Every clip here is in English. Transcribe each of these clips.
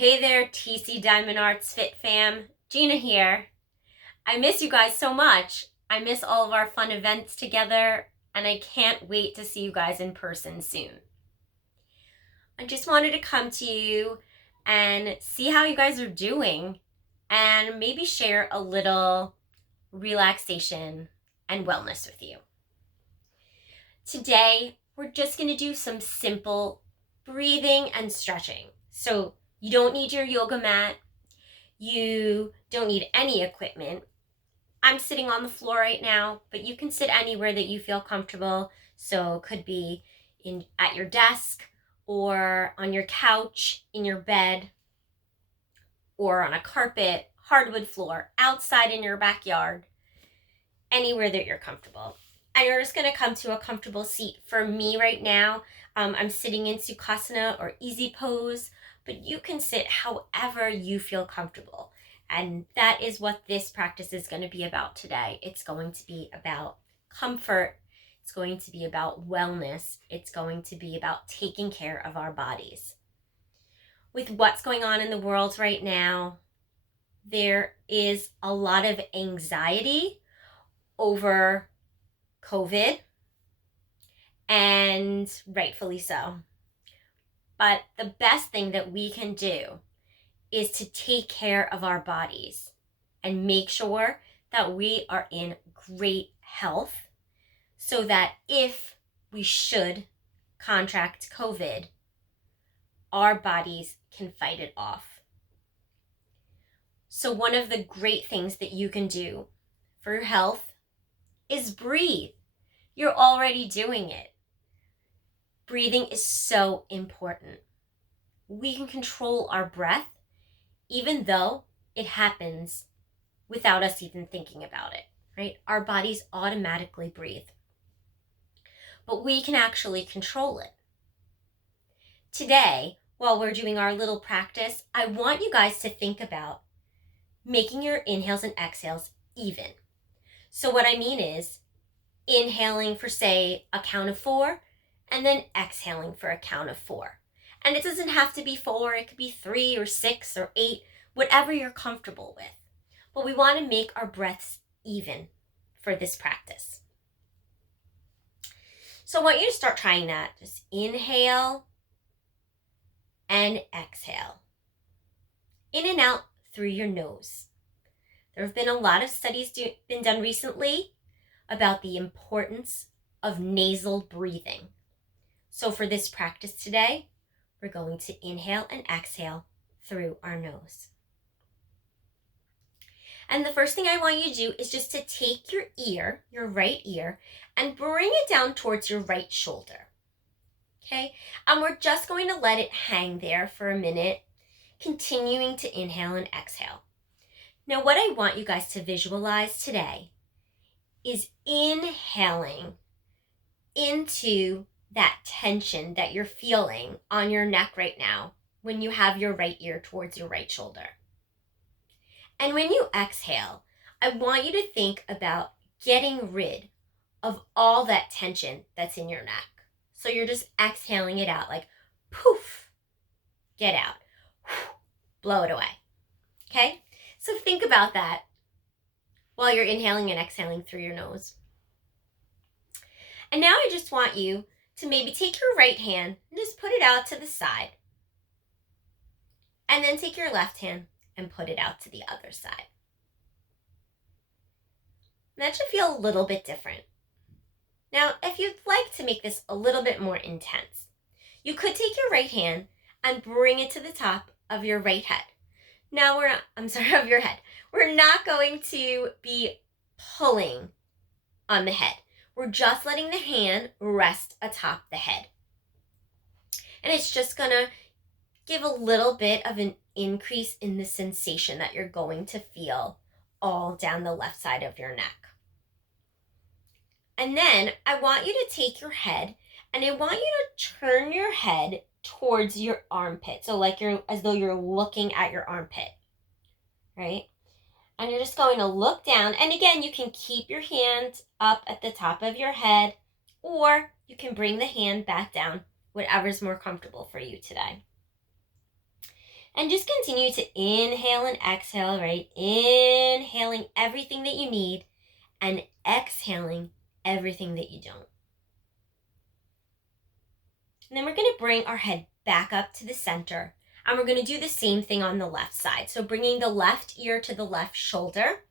Hey there, TC Diamond Arts Fit fam. Gina here. I miss you guys so much. I miss all of our fun events together, and I can't wait to see you guys in person soon. I just wanted to come to you and see how you guys are doing and maybe share a little relaxation and wellness with you. Today, we're just going to do some simple breathing and stretching. So you don't need your yoga mat. You don't need any equipment. I'm sitting on the floor right now, but you can sit anywhere that you feel comfortable. So it could be at your desk or on your couch, in your bed, or on a carpet, hardwood floor, outside in your backyard, anywhere that you're comfortable. And you're just going to come to a comfortable seat. For me right now, I'm sitting in sukhasana or easy pose, but you can sit however you feel comfortable. And that is what this practice is going to be about today. It's going to be about comfort. It's going to be about wellness. It's going to be about taking care of our bodies. With what's going on in the world right now, there is a lot of anxiety over COVID, and rightfully so. But the best thing that we can do is to take care of our bodies and make sure that we are in great health so that if we should contract COVID, our bodies can fight it off. So one of the great things that you can do for your health is breathe. You're already doing it. Breathing is so important. We can control our breath even though it happens without us even thinking about it, right? Our bodies automatically breathe. But we can actually control it. Today, while we're doing our little practice, I want you guys to think about making your inhales and exhales even. So what I mean is inhaling for, say, a count of 4, and then exhaling for a count of 4. And it doesn't have to be 4, it could be 3 or 6 or 8, whatever you're comfortable with. But we want to make our breaths even for this practice. So I want you to start trying that. Just inhale and exhale. In and out through your nose. There have been a lot of studies been done recently about the importance of nasal breathing. So for this practice today, we're going to inhale and exhale through our nose. And the first thing I want you to do is just to take your ear, your right ear, and bring it down towards your right shoulder. Okay? And we're just going to let it hang there for a minute, continuing to inhale and exhale. Now, what I want you guys to visualize today is inhaling into that tension that you're feeling on your neck right now when you have your right ear towards your right shoulder. And when you exhale, I want you to think about getting rid of all that tension that's in your neck. So you're just exhaling it out like poof, get out, blow it away. Okay? So think about that while you're inhaling and exhaling through your nose. And now I just want you to maybe take your right hand and just put it out to the side. And then take your left hand and put it out to the other side. And that should feel a little bit different. Now, if you'd like to make this a little bit more intense, you could take your right hand and bring it to the top of your right head. Now of your head. We're not going to be pulling on the head. We're just letting the hand rest atop the head. And it's just gonna give a little bit of an increase in the sensation that you're going to feel all down the left side of your neck. And then I want you to take your head and I want you to turn your head towards your armpit. So like as though you're looking at your armpit, right? And you're just going to look down. And again, you can keep your hand up at the top of your head, or you can bring the hand back down, whatever's more comfortable for you today. And just continue to inhale and exhale, right? Inhaling everything that you need and exhaling everything that you don't. And then we're going to bring our head back up to the center. And we're going to do the same thing on the left side. So bringing the left ear to the left shoulder.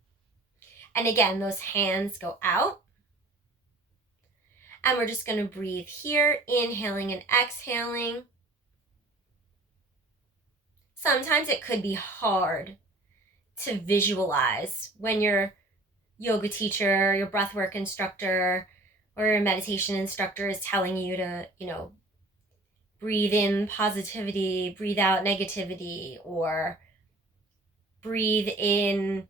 And again, those hands go out. And we're just going to breathe here, inhaling and exhaling. Sometimes it could be hard to visualize when your yoga teacher, your breathwork instructor, or your meditation instructor is telling you to, breathe in positivity, breathe out negativity, or breathe in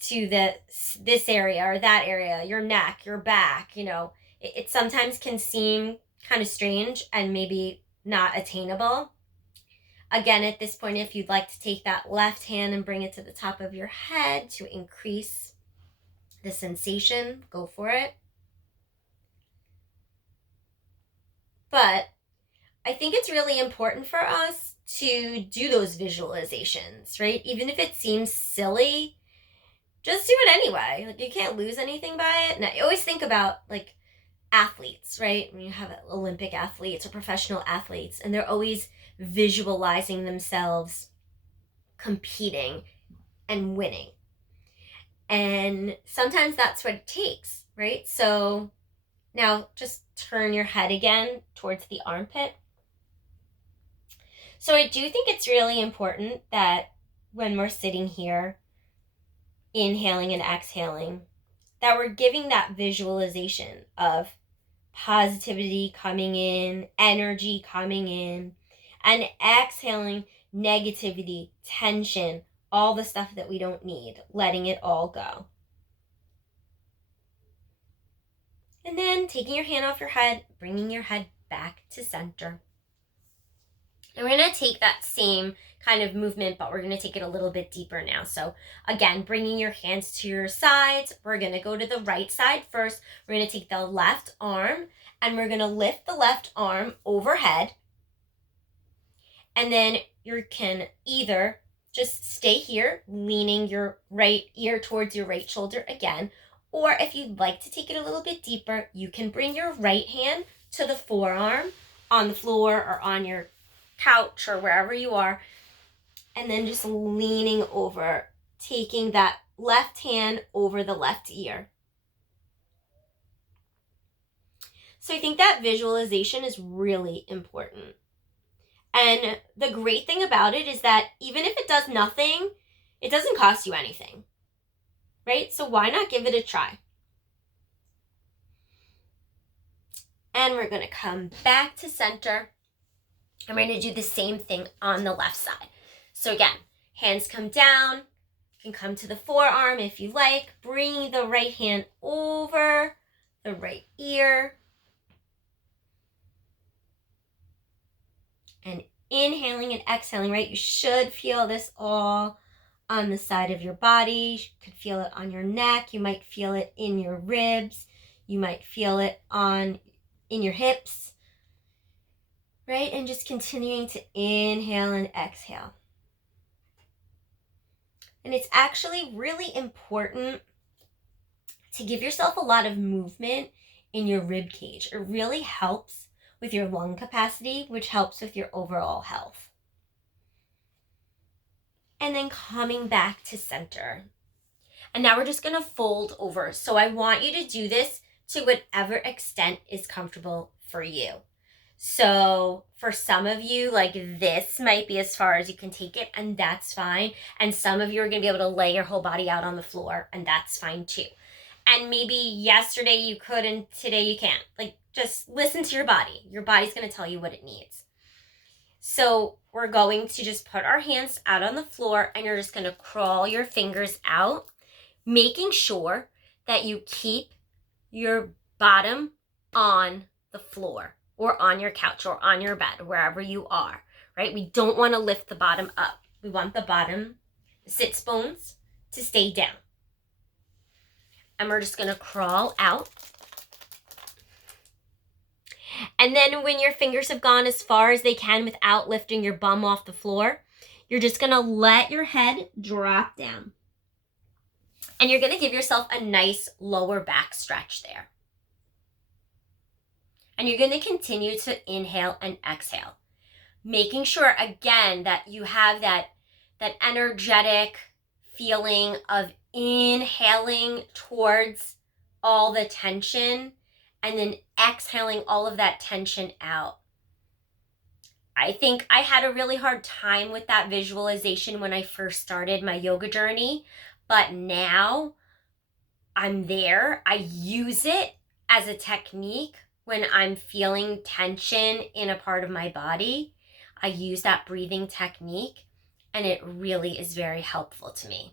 to this area or that area, your neck, your back. It sometimes can seem kind of strange and maybe not attainable. Again, at this point, if you'd like to take that left hand and bring it to the top of your head to increase the sensation, go for it. But I think it's really important for us to do those visualizations, right? Even if it seems silly, just do it anyway. Like, you can't lose anything by it. And I always think about, like, athletes, right? When you have Olympic athletes or professional athletes, and they're always visualizing themselves competing and winning. And sometimes that's what it takes, right? So now just turn your head again towards the armpit. So I do think it's really important that when we're sitting here, inhaling and exhaling, that we're giving that visualization of positivity coming in, energy coming in, and exhaling negativity, tension, all the stuff that we don't need, letting it all go. And then taking your hand off your head, bringing your head back to center. And we're going to take that same kind of movement, but we're going to take it a little bit deeper now. So again, bringing your hands to your sides. We're going to go to the right side first. We're going to take the left arm and we're going to lift the left arm overhead. And then you can either just stay here, leaning your right ear towards your right shoulder again. Or if you'd like to take it a little bit deeper, you can bring your right hand to the forearm on the floor or on your couch or wherever you are, and then just leaning over, taking that left hand over the left ear. So I think that visualization is really important. And the great thing about it is that even if it does nothing, it doesn't cost you anything, right? So why not give it a try? And we're going to come back to center. And we're going to do the same thing on the left side. So again, hands come down. You can come to the forearm if you like. Bring the right hand over the right ear. And inhaling and exhaling, right? You should feel this all on the side of your body. You could feel it on your neck. You might feel it in your ribs. You might feel it in your hips. Right? And just continuing to inhale and exhale. And it's actually really important to give yourself a lot of movement in your rib cage. It really helps with your lung capacity, which helps with your overall health. And then coming back to center. And now we're just going to fold over. So I want you to do this to whatever extent is comfortable for you. So for some of you, like, this might be as far as you can take it, and that's fine. And some of you are going to be able to lay your whole body out on the floor, and that's fine too. And maybe yesterday you could and today you can't. Like, just listen to your body. Your body's going to tell you what it needs. So we're going to just put our hands out on the floor, and you're just going to crawl your fingers out, making sure that you keep your bottom on the floor, or on your couch, or on your bed, wherever you are, right? We don't want to lift the bottom up. We want the bottom sits bones to stay down. And we're just going to crawl out. And then when your fingers have gone as far as they can without lifting your bum off the floor, you're just going to let your head drop down. And you're going to give yourself a nice lower back stretch there. And you're going to continue to inhale and exhale, making sure, again, that you have that energetic feeling of inhaling towards all the tension and then exhaling all of that tension out. I think I had a really hard time with that visualization when I first started my yoga journey, but now I'm there. I use it as a technique when I'm feeling tension in a part of my body. I use that breathing technique, and it really is very helpful to me.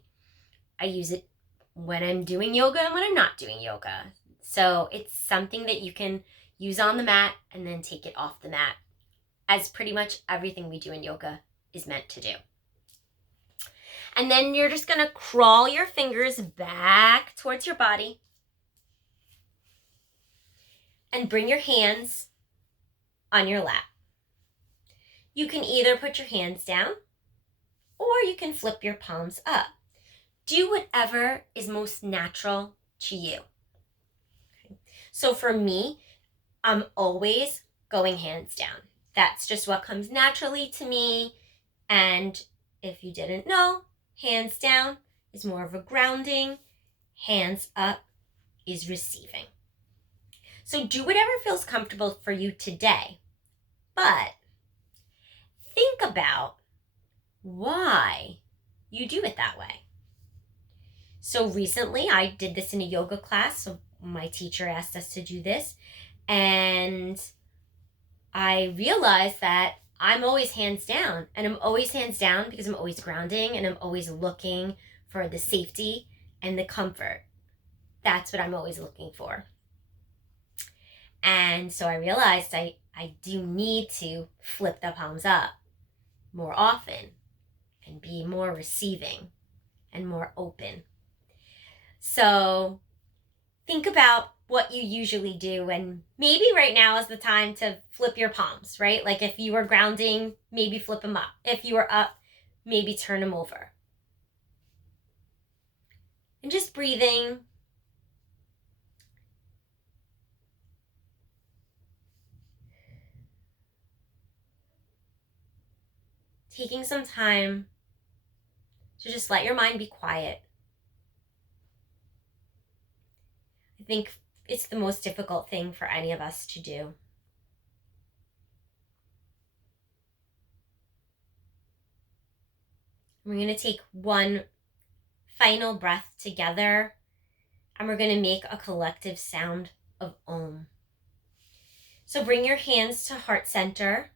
I use it when I'm doing yoga and when I'm not doing yoga. So it's something that you can use on the mat and then take it off the mat, as pretty much everything we do in yoga is meant to do. And then you're just going to crawl your fingers back towards your body and bring your hands on your lap. You can either put your hands down or you can flip your palms up. Do whatever is most natural to you. Okay. So for me, I'm always going hands down. That's just what comes naturally to me. And if you didn't know, hands down is more of a grounding. Hands up is receiving. So do whatever feels comfortable for you today. But think about why you do it that way. So recently I did this in a yoga class. So my teacher asked us to do this. And I realized that I'm always hands down. And I'm always hands down because I'm always grounding and I'm always looking for the safety and the comfort. That's what I'm always looking for. And so I realized I do need to flip the palms up more often and be more receiving and more open. So think about what you usually do, and maybe right now is the time to flip your palms, right? Like if you were grounding, maybe flip them up. If you were up, maybe turn them over. And just breathing. Taking some time to just let your mind be quiet. I think it's the most difficult thing for any of us to do. We're going to take one final breath together, and we're going to make a collective sound of Om. So bring your hands to heart center.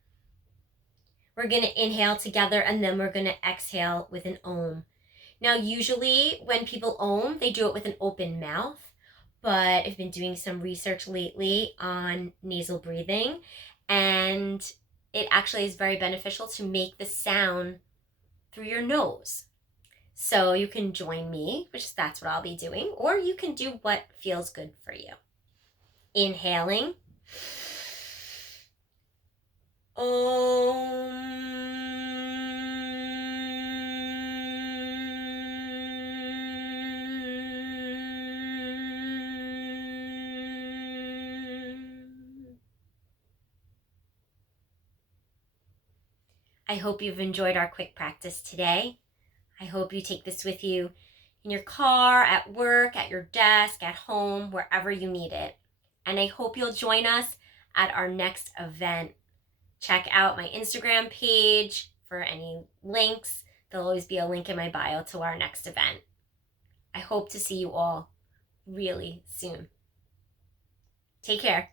We're going to inhale together, and then we're going to exhale with an Om. Now, usually when people Om, they do it with an open mouth. But I've been doing some research lately on nasal breathing, and it actually is very beneficial to make the sound through your nose. So you can join me, which that's what I'll be doing, or you can do what feels good for you. Inhaling. Om. I hope you've enjoyed our quick practice today. I hope you take this with you in your car, at work, at your desk, at home, wherever you need it. And I hope you'll join us at our next event. Check out my Instagram page for any links. There'll always be a link in my bio to our next event. I hope to see you all really soon. Take care.